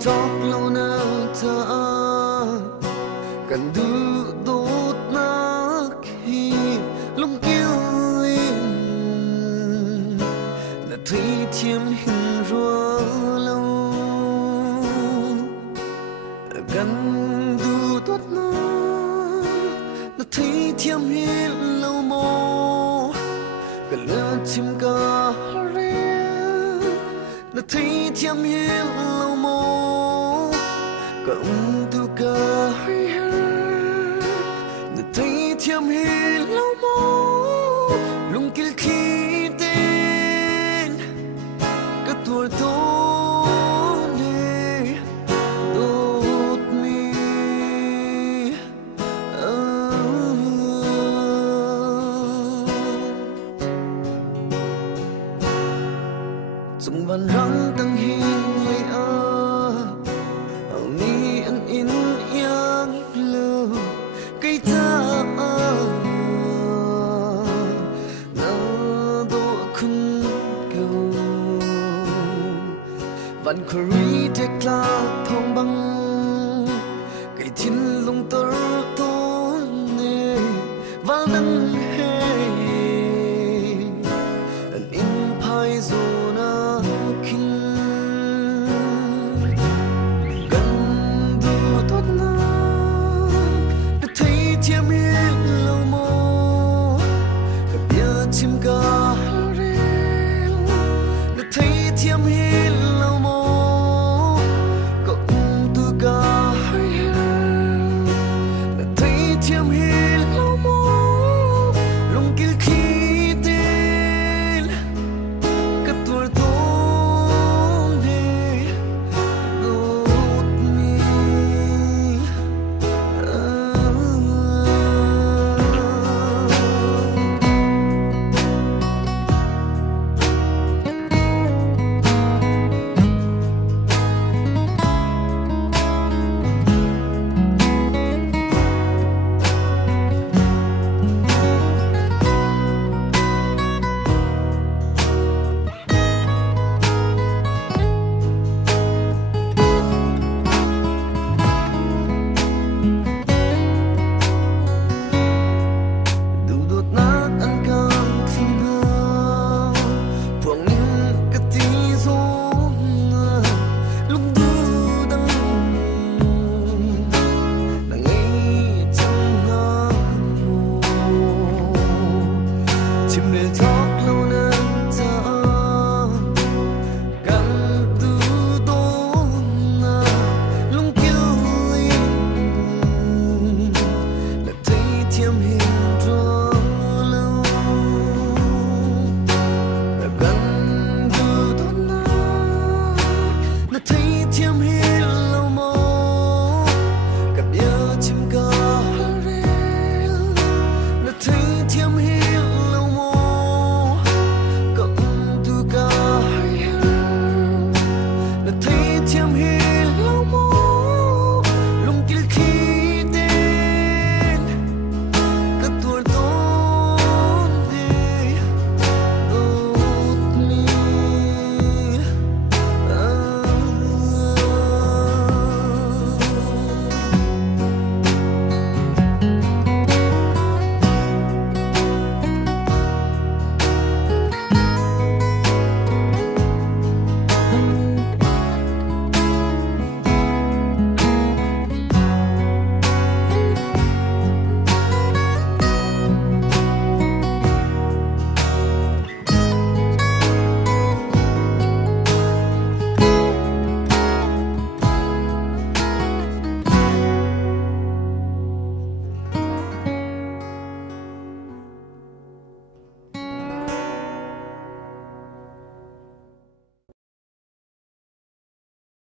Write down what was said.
chọc lâu na ta cần đưa đốt na khi lung kêu lên là thấy thiêm hình rùa lâu cần đưa đốt na là thấy thiêm hình lâu mô cần lỡ chim ca na thấy thiêm hiền lâu mô cầm tu ca na thấy thiêm hiền lâu mô lung kêu khi tên các tuổi tôi này tốt mi dùng văn răng tăng hình lệ hầu ni ăn in yang lơ cây ta na độ khun cầu văn khơi tết la thong băng cây thiên lung tơ tôn nè val đăng hey an in phai zona chim ca reo, thấy thiêm